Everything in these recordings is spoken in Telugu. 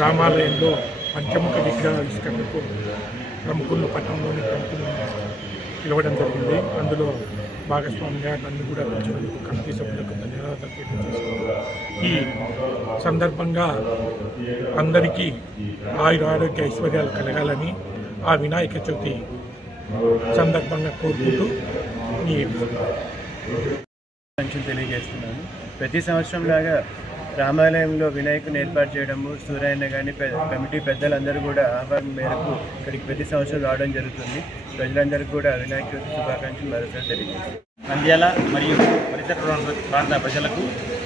రామాలయంలో పంచముఖ విగ్రహావిష్కరణకు ప్రముఖులను పట్టణంలోని ప్రముఖులను పిలవడం జరిగింది. అందులో భాగస్వామిగా నన్ను కూడా పిలిచినందుకు కమిటీ సభ్యులకు ధన్యవాదాలు తెలియజేస్తున్నాను. ఈ సందర్భంగా అందరికీ ఆరోగ్య ఐశ్వర్యాలు కలగాలని ఆ వినాయక చవితి సందర్భంగా కోరుకుంటూ తెలియజేస్తున్నాను. ప్రతి సంవత్సరం లాగా రామాలయంలో వినాయకుని ఏర్పాటు చేయడము, సూర్యన్న కానీ కమిటీ పెద్దలందరూ కూడా ఆహ్వానం మేరకు ఇక్కడికి ప్రతి సంవత్సరం రావడం జరుగుతుంది. ప్రజలందరికీ కూడా వినాయక చవితి శుభాకాంక్షలు మరోసారి తెలియజేస్తాను. నంద్యాల మరియు పరిసర ప్రాంత ప్రజలకు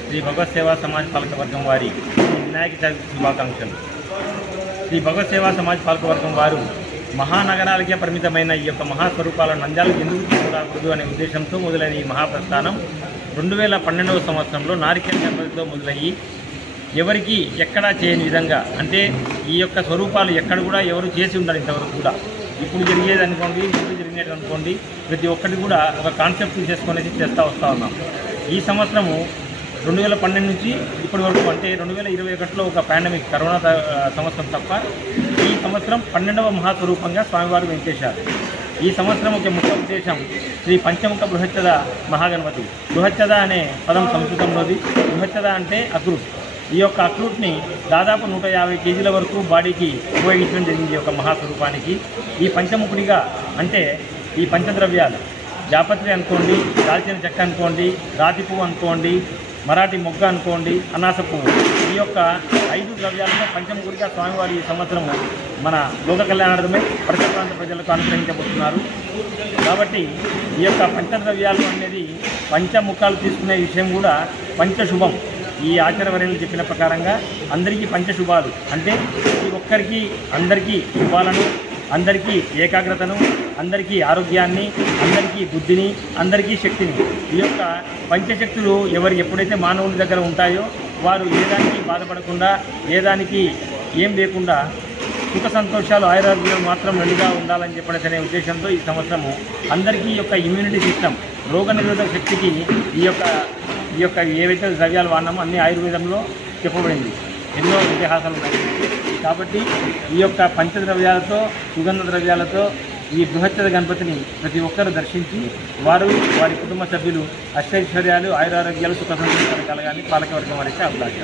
శ్రీ భగవత్ సేవా సమాజ్ పాలకవర్గం వారి వినాయక చవితి శుభాకాంక్షలు. శ్రీ భగవత్ సేవా సమాజ్ పాలకవర్గం వారు మహానగరాలకే పరిమితమైన ఈ యొక్క మహాస్వరూపాలను నంద్యాలకు ఎందుకు తీసుకురాకూడదు అనే ఉద్దేశంతో మొదలైన ఈ మహాప్రస్థానం 2012వ సంవత్సరంలో నారికేల గణపతితో మొదలయ్యి ఎవరికి ఎక్కడా చేయని విధంగా, అంటే ఈ యొక్క స్వరూపాలు ఎక్కడ కూడా ఎవరు చేసి ఉండరు ఇంతవరకు కూడా. ఇప్పుడు జరిగేది అనుకోండి, ఇప్పుడు జరిగేది అనుకోండి, ప్రతి ఒక్కటి కూడా ఒక కాన్సెప్ట్ చేసుకునేసి వస్తూ ఉన్నాం. ఈ సంవత్సరము 2012 నుంచి ఇప్పటి వరకు, అంటే 2021లో ఒక పాండమిక్ కరోనా సంవత్సరం తప్ప ఈ సంవత్సరం 12వ మహాస్వరూపంగా స్వామివారు వెంకటేశారు. ఈ సంవత్సరం ఒక ముఖ్య ఉద్దేశం శ్రీ పంచముఖ బృహచ్చద మహాగణపతి. బృహచ్చద అనే పదం సంస్కృతంలోది. బృహచ్చద అంటే అక్రూట్. ఈ యొక్క అక్రూట్ని దాదాపు 150 కేజీల వరకు బాడీకి ఉపయోగించడం జరిగింది. ఈ యొక్క మహాస్వరూపానికి ఈ పంచముఖుడిగా, అంటే ఈ పంచద్రవ్యాలు జాపత్రి అనుకోండి, దాల్చిన చెక్క అనుకోండి, రాతి పువ్వు అనుకోండి, మరాఠీ మొగ్గ అనుకోండి, అనాస పువ్వు, ఈ యొక్క 5 ద్రవ్యాలతో పంచముఖుడిగా స్వామివారి ఈ సంవత్సరం మన లోక కళ్యాణార్థమై పరిసర ప్రాంత ప్రజలకు అనుగ్రహించబోతున్నారు. కాబట్టి ఈ యొక్క పంచద్రవ్యాలు అనేది పంచముఖాలు తీసుకునే విషయం కూడా పంచశుభం. ఈ ఆచార్యవర్యులు చెప్పిన ప్రకారంగా అందరికీ పంచశుభాలు, అంటే ప్రతి ఒక్కరికి అందరికీ శుభాలను, అందరికీ ఏకాగ్రతను, అందరికీ ఆరోగ్యాన్ని, అందరికీ బుద్ధిని, అందరికీ శక్తిని, ఈ యొక్క పంచశక్తులు ఎవరు ఎప్పుడైతే మానవుని దగ్గర ఉంటాయో వారు ఏ దానికి బాధపడకుండా, ఏ దానికి ఏం లేకుండా సుఖ సంతోషాలు, ఆయురారోగ్యాలు మాత్రం మెండుగా ఉండాలని చెప్పడనే ఉద్దేశంతో ఈ సంవత్సరము అందరికీ ఈ యొక్క ఇమ్యూనిటీ సిస్టమ్, రోగ నిరోధక శక్తికి ఈ యొక్క ఏవైతే ద్రవ్యాలు వాడినామో అన్ని ఆయుర్వేదంలో చెప్పబడింది. ఎన్నో ఇతిహాసాలు ఉన్నాయి. కాబట్టి ఈ యొక్క పంచద్రవ్యాలతో, సుగంధ ద్రవ్యాలతో ఈ బృహచ్చద గణపతిని ప్రతి ఒక్కరు దర్శించి వారు, వారి కుటుంబ సభ్యులు అష్టైశ్వర్యాలు, ఆయురారోగ్యాలు, సుఖ సంతోషాలు కలగాలని పాలకవర్గం వారికి అభిలాష.